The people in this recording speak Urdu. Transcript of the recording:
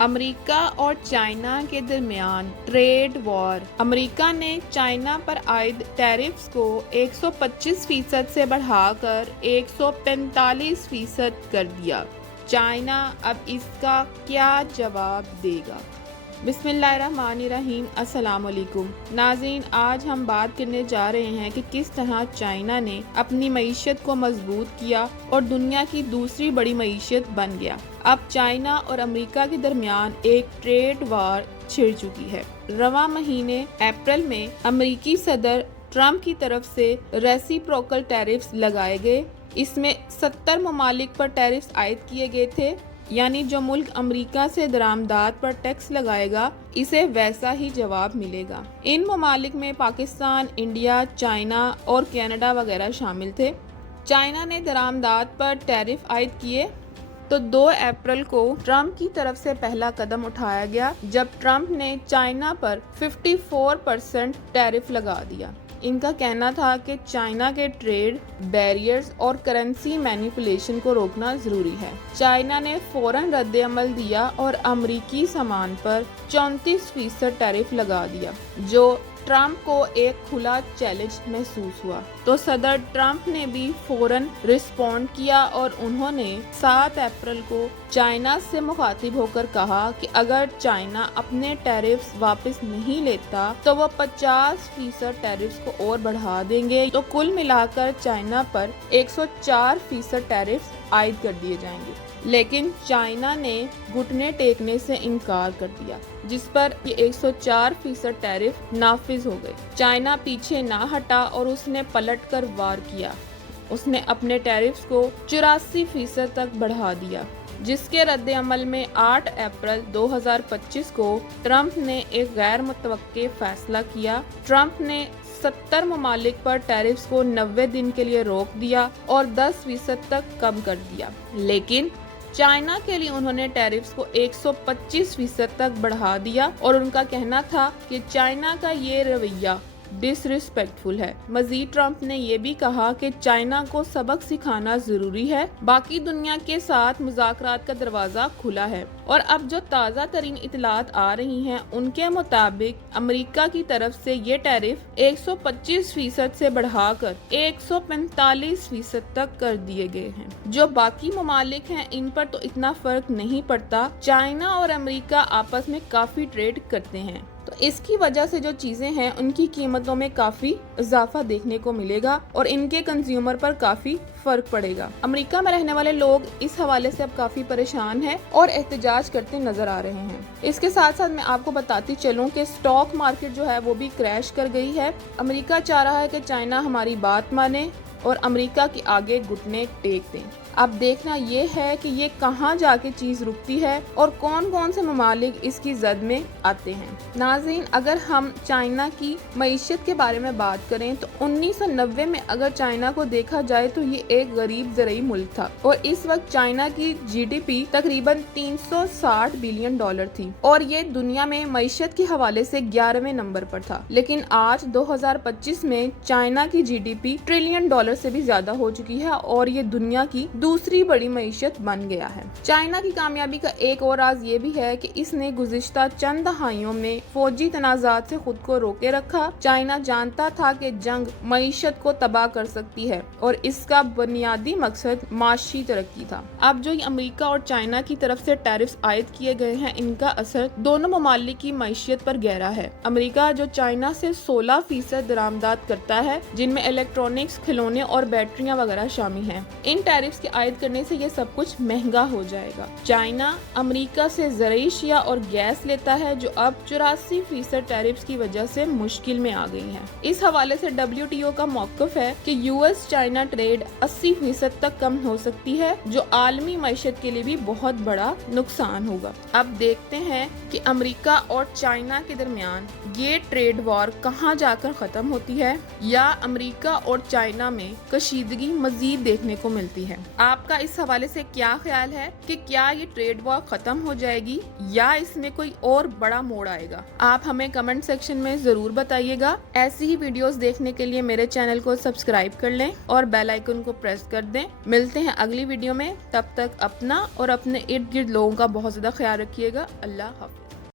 امریکہ اور چائنا کے درمیان ٹریڈ وار۔ امریکہ نے چائنا پر عائد ٹیرفز کو 125% سے بڑھا کر 145% کر دیا۔ چائنا اب اس کا کیا جواب دے گا؟ بسم اللہ الرحمن الرحیم۔ السلام علیکم ناظرین، آج ہم بات کرنے جا رہے ہیں کہ کس طرح چائنا نے اپنی معیشت کو مضبوط کیا اور دنیا کی دوسری بڑی معیشت بن گیا۔ اب چائنا اور امریکہ کے درمیان ایک ٹریڈ وار چھڑ چکی ہے۔ رواں مہینے اپریل میں امریکی صدر ٹرمپ کی طرف سے ریسیپروکل ٹیرفز لگائے گئے۔ اس میں 70 ممالک پر ٹیرفز عائد کیے گئے تھے، یعنی جو ملک امریکہ سے درآمدات پر ٹیکس لگائے گا اسے ویسا ہی جواب ملے گا۔ ان ممالک میں پاکستان، انڈیا، چائنا اور کینیڈا وغیرہ شامل تھے۔ چائنا نے درآمدات پر ٹیرف عائد کیے تو 2 اپریل کو ٹرمپ کی طرف سے پہلا قدم اٹھایا گیا جب ٹرمپ نے چائنا پر 54% ٹیرف لگا دیا۔ ان کا کہنا تھا کہ چائنا کے ٹریڈ بیریئرز اور کرنسی مینیپولیشن کو روکنا ضروری ہے۔ چائنا نے فوراً رد عمل دیا اور امریکی سامان پر 34% ٹیرف لگا دیا، جو ٹرمپ کو ایک کھلا چیلنج محسوس ہوا۔ تو صدر ٹرمپ نے بھی فوراً رسپونڈ کیا اور انہوں نے 7 اپریل کو چائنا سے مخاطب ہو کر کہا کہ اگر چائنا اپنے ٹیرفز واپس نہیں لیتا تو وہ 50% ٹیرفز کو اور بڑھا دیں گے، تو کل ملا کر چائنا پر 104% ٹیرفز عائد کر دیے جائیں گے۔ لیکن چائنا نے گھٹنے ٹیکنے سے انکار کر دیا، جس پر یہ 104% ٹیرف نافذ ہو گئے۔ چائنا پیچھے نہ ہٹا اور اس نے پلٹ کر وار کیا۔ اس نے اپنے ٹیرفز کو 84% تک بڑھا دیا، جس کے رد عمل میں 8 اپریل 2025 کو ٹرمپ نے ایک غیر متوقع فیصلہ کیا۔ ٹرمپ نے 70 ممالک پر ٹیرفز کو 90 دن کے لیے روک دیا اور 10% تک کم کر دیا، لیکن چائنا کے لیے انہوں نے ٹیرفز کو 125% تک بڑھا دیا اور ان کا کہنا تھا کہ چائنا کا یہ رویہ ڈس ریسپیکٹفل ہے۔ مزید ٹرمپ نے یہ بھی کہا کہ چائنا کو سبق سکھانا ضروری ہے، باقی دنیا کے ساتھ مذاکرات کا دروازہ کھلا ہے۔ اور اب جو تازہ ترین اطلاعات آ رہی ہیں ان کے مطابق امریکہ کی طرف سے یہ ٹیرف 125% سے بڑھا کر 145% تک کر دیے گئے ہیں۔ جو باقی ممالک ہیں ان پر تو اتنا فرق نہیں پڑتا، چائنا اور امریکہ آپس میں کافی ٹریڈ کرتے ہیں، تو اس کی وجہ سے جو چیزیں ہیں ان کی قیمتوں میں کافی اضافہ دیکھنے کو ملے گا اور ان کے کنزیومر پر کافی فرق پڑے گا۔ امریکہ میں رہنے والے لوگ اس حوالے سے اب کافی پریشان ہیں اور احتجاج کرتے نظر آ رہے ہیں۔ اس کے ساتھ ساتھ میں آپ کو بتاتی چلوں کہ سٹاک مارکیٹ جو ہے وہ بھی کریش کر گئی ہے۔ امریکہ چاہ رہا ہے کہ چائنا ہماری بات مانے اور امریکہ کے آگے گھٹنے ٹیک دیں۔ اب دیکھنا یہ ہے کہ یہ کہاں جا کے چیز رکتی ہے اور کون کون سے ممالک اس کی زد میں آتے ہیں۔ ناظرین، اگر ہم چائنا کی معیشت کے بارے میں بات کریں تو 1990 میں اگر چائنا کو دیکھا جائے تو یہ ایک غریب زرعی ملک تھا اور اس وقت چائنا کی جی ڈی پی تقریباً $360 بلین تھی اور یہ دنیا میں معیشت کے حوالے سے 11ویں نمبر پر تھا۔ لیکن آج 2025 میں چائنا کی جی ڈی پی $1 ٹریلین سے بھی زیادہ ہو چکی ہے اور یہ دنیا کی دوسری بڑی معیشت بن گیا ہے۔ چائنا کی کامیابی کا ایک اور راز یہ بھی ہے کہ اس نے گزشتہ چند دہائیوں میں فوجی تنازعات سے خود کو روکے رکھا۔ چائنا جانتا تھا کہ جنگ معیشت کو تباہ کر سکتی ہے اور اس کا بنیادی مقصد معاشی ترقی تھا۔ اب جو امریکہ اور چائنا کی طرف سے ٹیرفز عائد کیے گئے ہیں ان کا اثر دونوں ممالک کی معیشت پر گہرا ہے۔ امریکہ جو چائنا سے 16% درآمدات کرتا ہے، جن میں الیکٹرانکس، کھلونے اور بیٹریاں وغیرہ شامل ہیں، ان ٹیرفز کے عائد کرنے سے یہ سب کچھ مہنگا ہو جائے گا۔ چائنا امریکہ سے زرعی اشیاء اور گیس لیتا ہے جو اب 84% ٹیرفز کی وجہ سے مشکل میں آ گئی ہیں۔ اس حوالے سے WTO کا موقف ہے کہ US چائنا ٹریڈ 80% تک کم ہو سکتی ہے، جو عالمی معیشت کے لیے بھی بہت بڑا نقصان ہوگا۔ اب دیکھتے ہیں کہ امریکہ اور چائنا کے درمیان یہ ٹریڈ وار کہاں جا کر ختم ہوتی ہے یا امریکہ اور چائنا میں کشیدگی مزید دیکھنے کو ملتی ہے۔ آپ کا اس حوالے سے کیا خیال ہے کہ کیا یہ ٹریڈ وار ختم ہو جائے گی یا اس میں کوئی اور بڑا موڑ آئے گا؟ آپ ہمیں کمنٹ سیکشن میں ضرور بتائیے گا۔ ایسی ہی ویڈیوز دیکھنے کے لیے میرے چینل کو سبسکرائب کر لیں اور بیل آئیکن کو پریس کر دیں۔ ملتے ہیں اگلی ویڈیو میں، تب تک اپنا اور اپنے ارد گرد لوگوں کا بہت زیادہ خیال رکھیے گا۔ اللہ حافظ۔